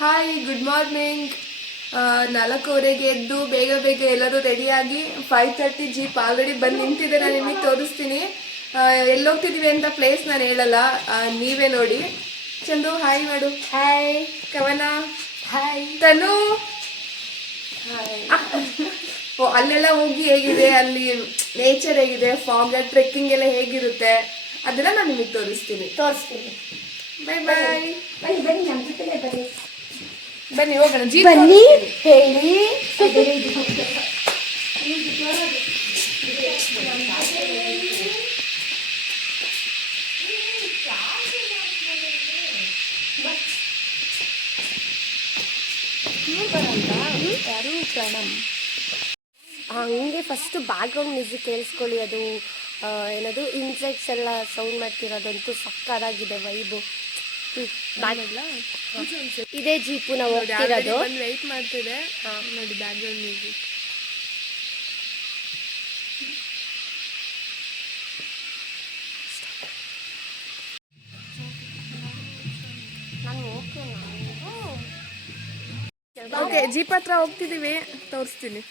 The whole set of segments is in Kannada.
Hi, good morning. 4:15ಗೆ ಎದ್ದು ಬೇಗ ಬೇಗ ಎಲ್ಲರೂ ರೆಡಿಯಾಗಿ 5:30 ಜೀಪ್ ಆಲ್ರೆಡಿ ಬಂದು ನಿಂತಿದೆ. ನಾನು ನಿಮಗೆ ತೋರಿಸ್ತೀನಿ. ಎಲ್ಲೋಗ್ತಿದ್ದೀವಿ ಅಂತ ಪ್ಲೇಸ್ ನಾನು ಹೇಳಲ್ಲ, ನೀವೇ ನೋಡಿ. ಚಂದು ಹಾಯ್ ಮಾಡು. ಹಾಯ್. ಕವನ ಹಾಯ್. ತನು ಹಾಯ್. ಅಲ್ಲೆಲ್ಲ ಹೋಗಿ ಹೇಗಿದೆ, ಅಲ್ಲಿ ನೇಚರ್ ಹೇಗಿದೆ, ಫಾಗ್ ಟ್ರೆಕ್ಕಿಂಗ್ ಎಲ್ಲ ಹೇಗಿರುತ್ತೆ ಅದೆಲ್ಲ ನಾನು ನಿಮಗೆ ತೋರಿಸ್ತೀನಿ. ಬಾಯ್ ಬಾಯ್. ಬನ್ನಿ ಬನ್ನಿ ನಮ್ಮ ಜೊತೆಗೆ ಬನ್ನಿ. ಬನ್ನಿ ಹೋಗೋಣ. ಜೀಪ್ ಬನ್ನಿ ಹೇಳಿ. ಯಾರು ಪ್ರಣಮ್. ಹಂಗೆ ಫಸ್ಟ್ ಬ್ಯಾಕ್ಗ್ರೌಂಡ್ ಮ್ಯೂಸಿಕ್ ಕೇಳಿಸ್ಕೊಳ್ಳಿ. ಅದು ಏನದು ಇನ್ಸೆಕ್ಟ್ಸ್ ಎಲ್ಲ ಸೌಂಡ್ ಮಾಡ್ತಿರೋದಂತೂ ಸಕ್ಕತ್ತಾಗಿದೆ ವೈಬು. ಇದೇ ಜೀಪು ನಾವು ಹೋಗ್ತಿರೋದು. ವೆಯ್ಟ್ ಮಾಡ್ತಿದೆ ನೋಡಿ ಬ್ಯಾಕ್ಗ್ರೌಂಡ್ ಮ್ಯೂಸಿಕ್. ಓಕೆ, ಜೀಪ್ ಹತ್ರ ಹೋಗ್ತಿದ್ದೀವಿ, ತೋರಿಸ್ತೀನಿ.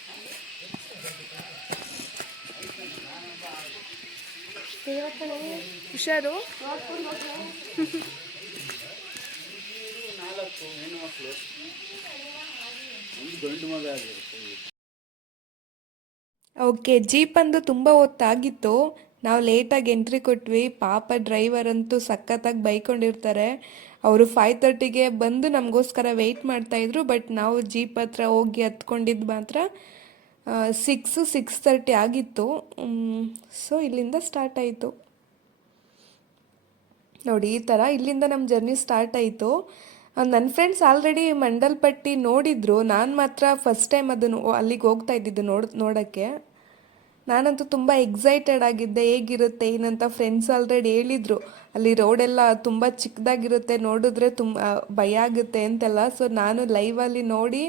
ಹುಷಾರು. ಓಕೆ, ಜೀಪ್ ಅಂದು ತುಂಬ ಹೊತ್ತಾಗಿತ್ತು. ನಾವು ಲೇಟಾಗಿ ಎಂಟ್ರಿ ಕೊಟ್ವಿ. ಪಾಪ ಡ್ರೈವರ್ ಅಂತೂ ಸಖತ್ತಾಗಿ ಬೈಕೊಂಡಿರ್ತಾರೆ. ಅವರು 5:30ಗೆ ಬಂದು ನಮಗೋಸ್ಕರ ವೆಯ್ಟ್ ಮಾಡ್ತಾಯಿದ್ರು. ಬಟ್ ನಾವು ಜೀಪ್ ಹತ್ರ ಹೋಗಿ ಹತ್ಕೊಂಡಿದ್ದು ಮಾತ್ರ 6:30 ಆಗಿತ್ತು. ಸೊ ಇಲ್ಲಿಂದ ಸ್ಟಾರ್ಟ್ ಆಯಿತು ನೋಡಿ. ಈ ಥರ ಇಲ್ಲಿಂದ ನಮ್ಮ ಜರ್ನಿ ಸ್ಟಾರ್ಟ್ ಆಯಿತು. ನನ್ನ ಫ್ರೆಂಡ್ಸ್ ಆಲ್ರೆಡಿ ಮಂಡಲ್ಪಟ್ಟಿ ನೋಡಿದ್ರು. ನಾನು ಮಾತ್ರ ಫಸ್ಟ್ ಟೈಮ್ ಅದನ್ನು ಅಲ್ಲಿಗೆ ಹೋಗ್ತಾ ಇದ್ದಿದ್ದು ನೋಡೋಕ್ಕೆ. ನಾನಂತೂ ತುಂಬ ಎಕ್ಸೈಟೆಡ್ ಆಗಿದ್ದೆ, ಹೇಗಿರುತ್ತೆ ಏನಂತ. ಫ್ರೆಂಡ್ಸ್ ಆಲ್ರೆಡಿ ಹೇಳಿದರು ಅಲ್ಲಿ ರೋಡೆಲ್ಲ ತುಂಬ ಚಿಕ್ಕದಾಗಿರುತ್ತೆ, ನೋಡಿದ್ರೆ ತುಂಬ ಭಯ ಆಗುತ್ತೆ ಅಂತೆಲ್ಲ. ಸೊ ನಾನು ಲೈವಲ್ಲಿ ನೋಡಿ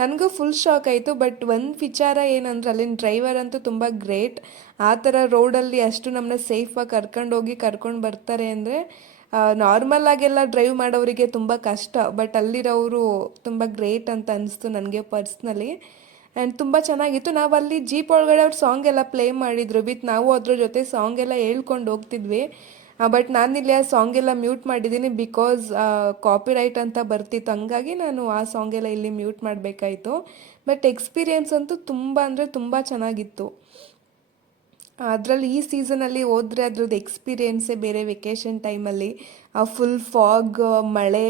ನನಗೂ ಫುಲ್ ಶಾಕ್ ಆಯಿತು. ಬಟ್ ಒಂದು ವಿಚಾರ ಏನಂದ್ರೆ ಅಲ್ಲಿನ ಡ್ರೈವರ್ ಅಂತೂ ತುಂಬ ಗ್ರೇಟ್. ಆ ಥರ ರೋಡಲ್ಲಿ ಅಷ್ಟು ನಮ್ಮನ್ನ ಸೇಫಾಗಿ ಕರ್ಕೊಂಡು ಬರ್ತಾರೆ ಅಂದರೆ ನಾರ್ಮಲಾಗೆಲ್ಲ ಡ್ರೈವ್ ಮಾಡೋರಿಗೆ ತುಂಬ ಕಷ್ಟ. ಬಟ್ ಅಲ್ಲಿರೋರು ತುಂಬ ಗ್ರೇಟ್ ಅಂತ ಅನಿಸ್ತು ನನಗೆ ಪರ್ಸ್ನಲಿ. ಆ್ಯಂಡ್ ತುಂಬ ಚೆನ್ನಾಗಿತ್ತು. ನಾವು ಅಲ್ಲಿ ಜೀಪ್ ಒಳಗಡೆ ಅವ್ರು ಸಾಂಗ್ ಎಲ್ಲ ಪ್ಲೇ ಮಾಡಿದರು ವಿತ್ ನಾವು ಅದ್ರ ಜೊತೆ ಸಾಂಗ್ ಎಲ್ಲ ಹೇಳ್ಕೊಂಡು ಹೋಗ್ತಿದ್ವಿ. ಬಟ್ ನಾನಿಲ್ಲಿ ಆ ಸಾಂಗ್ ಎಲ್ಲ ಮ್ಯೂಟ್ ಮಾಡಿದ್ದೀನಿ, ಬಿಕಾಸ್ ಕಾಪಿರೈಟ್ ಅಂತ ಬರ್ತಿತ್ತು. ಹಂಗಾಗಿ ನಾನು ಆ ಸಾಂಗ್ ಎಲ್ಲ ಇಲ್ಲಿ ಮ್ಯೂಟ್ ಮಾಡಬೇಕಾಯಿತು. ಬಟ್ ಎಕ್ಸ್ಪೀರಿಯೆನ್ಸ್ ಅಂತೂ ತುಂಬ ಅಂದರೆ ತುಂಬ ಚೆನ್ನಾಗಿತ್ತು. ಅದರಲ್ಲಿ ಈ ಸೀಸನಲ್ಲಿ ಹೋದರೆ ಅದ್ರದ್ದು ಎಕ್ಸ್ಪೀರಿಯೆನ್ಸೇ ಬೇರೆ. ವೆಕೇಷನ್ ಟೈಮಲ್ಲಿ ಆ ಫುಲ್ ಫಾಗ್, ಮಳೆ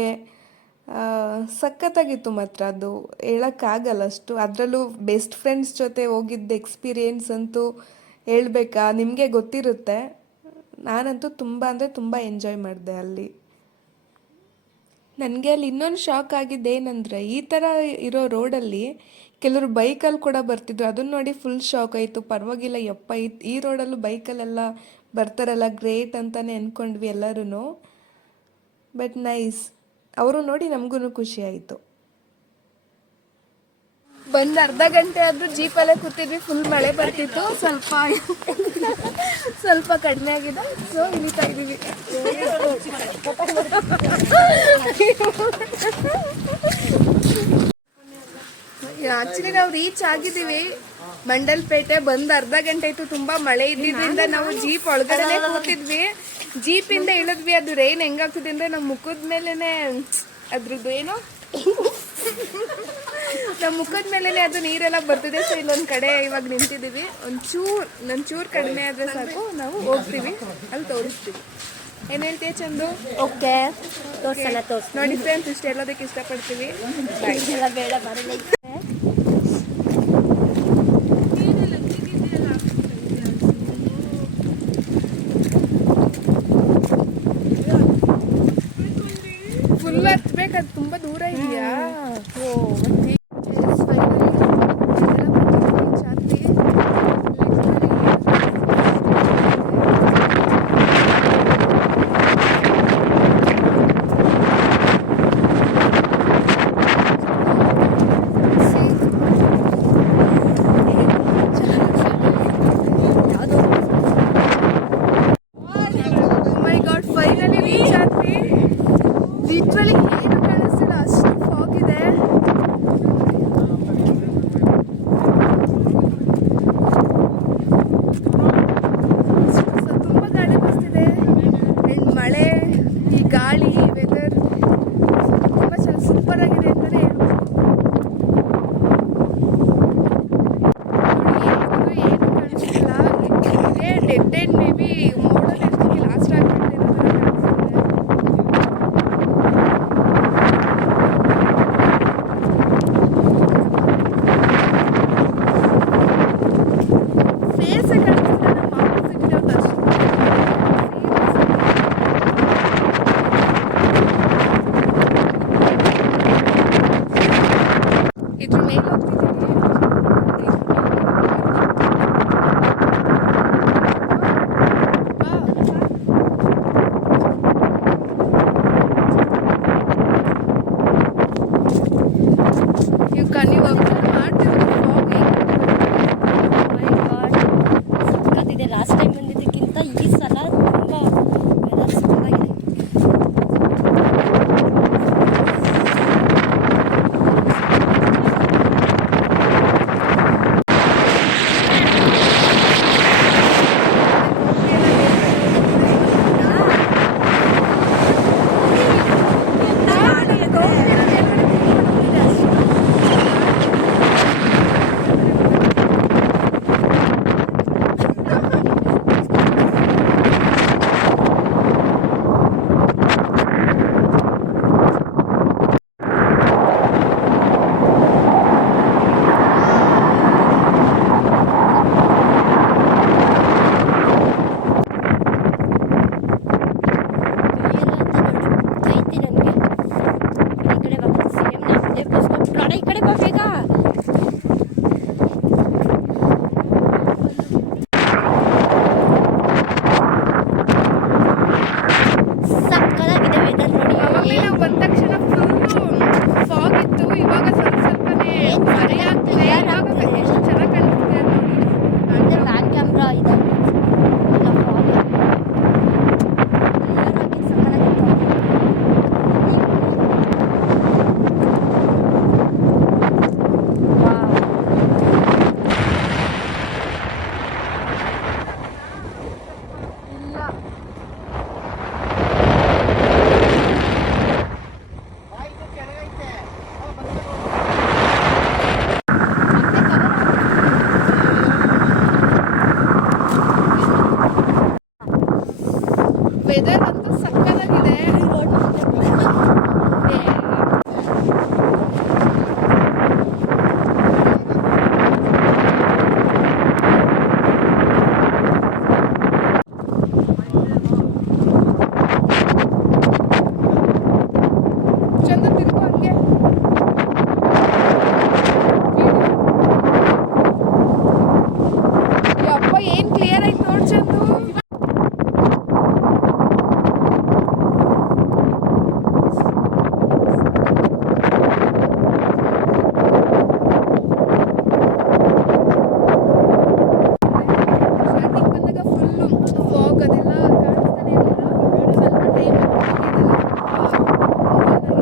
ಸಖತ್ತಾಗಿತ್ತು ಮಾತ್ರ. ಅದು ಹೇಳೋಕ್ಕಾಗಲ್ಲ ಅಷ್ಟು. ಅದರಲ್ಲೂ ಬೆಸ್ಟ್ ಫ್ರೆಂಡ್ಸ್ ಜೊತೆ ಹೋಗಿದ್ದ ಎಕ್ಸ್ಪೀರಿಯೆನ್ಸ್ ಅಂತೂ ಹೇಳ್ಬೇಕಾ, ನಿಮಗೆ ಗೊತ್ತಿರುತ್ತೆ. ನಾನಂತೂ ತುಂಬ ಅಂದರೆ ತುಂಬ ಎಂಜಾಯ್ ಮಾಡಿದೆ ಅಲ್ಲಿ. ನನಗೆ ಅಲ್ಲಿ ಇನ್ನೊಂದು ಶಾಕ್ ಆಗಿದ್ದೇನೆಂದರೆ, ಈ ಥರ ಇರೋ ರೋಡಲ್ಲಿ ಕೆಲವರು ಬೈಕಲ್ಲಿ ಕೂಡ ಬರ್ತಿದ್ರು. ಅದನ್ನು ನೋಡಿ ಫುಲ್ ಶಾಕ್ ಆಯಿತು. ಪರವಾಗಿಲ್ಲ ಯಪ್ಪ, ಈ ರೋಡಲ್ಲೂ ಬೈಕಲ್ಲೆಲ್ಲ ಬರ್ತಾರಲ್ಲ, ಗ್ರೇಟ್ ಅಂತಲೇ ಅಂದ್ಕೊಂಡ್ವಿ ಎಲ್ಲರೂ. ಬಟ್ ನೈಸ್, ಅವರು ನೋಡಿ ನಮಗೂ ಖುಷಿ ಆಯಿತು. ಬಂದು ಅರ್ಧ ಗಂಟೆ ಆದರೂ ಜೀಪಲ್ಲೇ ಕೂತಿದ್ವಿ. ಫುಲ್ ಮಳೆ ಬರ್ತಿತ್ತು. ಸ್ವಲ್ಪ ಕಡಿಮೆ ಆಗಿದೆ. ಸೊ ಇಳಿತಾ ಇದ್ದೀವಿ. ಆಕ್ಚುಲಿ ನಾವು ರೀಚ್ ಆಗಿದ್ದೀವಿ ಮಂಡಲ್ಪೇಟೆ. ಬಂದು ಅರ್ಧ ಗಂಟೆ ಆಯಿತು. ತುಂಬ ಮಳೆ ಇದ್ದಿದ್ದರಿಂದ ನಾವು ಜೀಪ್ ಒಳಗಡೆ ಕೂತಿದ್ವಿ. ಜೀಪಿಂದ ಇಳಿದ್ವಿ. ಅದು ರೈನ್ ಹೆಂಗಾಗ್ತದೆ ಅಂದರೆ ನಮ್ಮ ಮುಖದ ಮೇಲೇ ಅದ್ರದ್ದು ಏನೋ ನಮ್ಮ ಮುಖದ ಮೇಲೇ ಅದು ನೀರೆಲ್ಲ ಬರ್ತಿದೆ. ಸೊ ಇಲ್ಲೊಂದು ಕಡೆ ಇವಾಗ ನಿಂತಿದ್ದೀವಿ. ಒಂಚೂರು ಕಡಿಮೆ ಆದರೆ ಸಾಕು, ನಾವು ಹೋಗ್ತೀವಿ, ಅಲ್ಲಿ ತೋರಿಸ್ತೀವಿ. ಏನು ಹೇಳ್ತೀಯ ಚಂದು? ಓಕೆ, ನೋಡಿ ಫ್ರೆಂಡ್ಸ್, ಇಷ್ಟು ಹೇಳೋದಕ್ಕೆ ಇಷ್ಟಪಡ್ತೀವಿ. ಬೇಡ ಬರಲಿ. ಫುಲ್ ಹತ್ಬೇಕು, ಅದು ತುಂಬ ದೂರ ಇದೆಯಾ? ಲಿಟ್ರಲಿ ಏನು ಕಾಣಿಸ್ತಿಲ್ಲ, ಅಷ್ಟು ಫಾಗ್ ಬಾ ಬೇಗ. ಸಕ್ಕತ್ತಾಗಿದೆ ವೆದರ್ ನೋಡಿ. ಅವಾಗಲೇ ನಾವು ಬಂದ ತಕ್ಷಣ ಫುಲ್ಲು ಫಾಗ್ ಇತ್ತು, ಇವಾಗ ಸ್ವಲ್ಪ ಸ್ವಲ್ಪನೇ ಮಳೆ ಆಗ್ತಿದೆ. ಇವಾಗ ಎಷ್ಟು ಚೆನ್ನಾಗಿ ಕಾಣಿಸ್ತಿದೆ ಅಂತ ನೋಡಿ. ಅಂದರೆ ಬ್ಯಾಕ್ ಕ್ಯಾಮ್ರಾ ಇದೆ ಇಲ್ಲ ಫಾಗ್ ಕ್ಲಿಯರ್ ಆಗಿ ಸಕ್ಕತ್ತಾಗಿತ್ತು. ವಾವ್. ವೆದರ್ ಅಂತೂ ಸಕ್ಕತ್ತಾಗಿದೆ. ಚಂದ ತಿರುಗು ಹಂಗೆ. ಯಪ್ಪ ಏನ್ ಕ್ಲಿಯರ್ ಆಯ್ತು ನೋಡ್ ಚಂದು. ಸ್ಟಾರ್ಟಿಂಗ್ ಬಂದಾಗ ಫುಲ್ಲು ಫಾಗ್ ಅದೆಲ್ಲ ಕಾಣಿಸ್ತಾನೆ ಇರಲಿಲ್ಲ. ಸ್ವಲ್ಪ ಟೈಮ್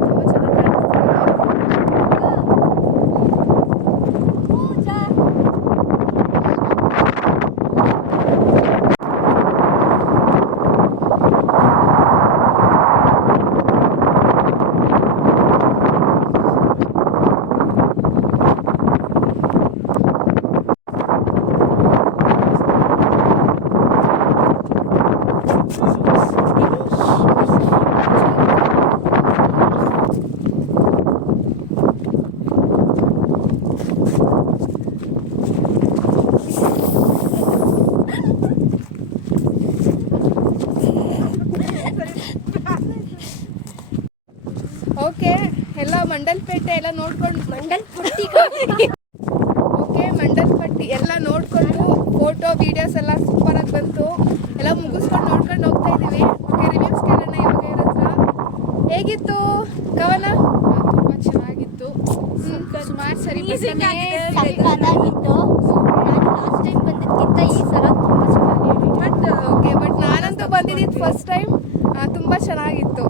ತುಂಬ ಚೆನ್ನಾಗಿ ಓಕೆ, ಎಲ್ಲ ಮಂಡಲ್ಪೇಟೆ ಎಲ್ಲ ನೋಡ್ಕೊಂಡು ಮಂಡಲ್ಪಟ್ಟಿ ಓಕೆ ಮಂಡಲ್ಪಟ್ಟಿ ಎಲ್ಲ ನೋಡ್ಕೊಂಡು ಫೋಟೋ ವೀಡಿಯೋಸ್ ಎಲ್ಲ ಸೂಪರಾಗಿ ಬಂತು. ಎಲ್ಲ ಮುಗಿಸ್ಕೊಂಡು ನೋಡ್ಕೊಂಡು ಹೋಗ್ತಾ ಇದ್ದೀವಿ. ಓಕೆ, ರಿವ್ಯೂಸ್ ಕೇಳೋಣ ಇವಾಗ ಇವ್ರ ಹತ್ರ. ಹೇಗಿತ್ತು ಕವನ? ತುಂಬ ಚೆನ್ನಾಗಿತ್ತು. ಸುಮಾರು ಸರಿ ಸಕ್ಕತ್ತಾಗಿತ್ತು. ನಾನು ಲಾಸ್ಟ್ ಟೈಮ್ ಬಂದಿದ್ದಕ್ಕಿಂತ ಈ ಸಲ ತುಂಬ ಚೆನ್ನಾಗಿ ಬಟ್ ನಾನಂತೂ ಬಂದಿದ್ದು ಫಸ್ಟ್ ಟೈಮ್. ತುಂಬ ಚೆನ್ನಾಗಿತ್ತು.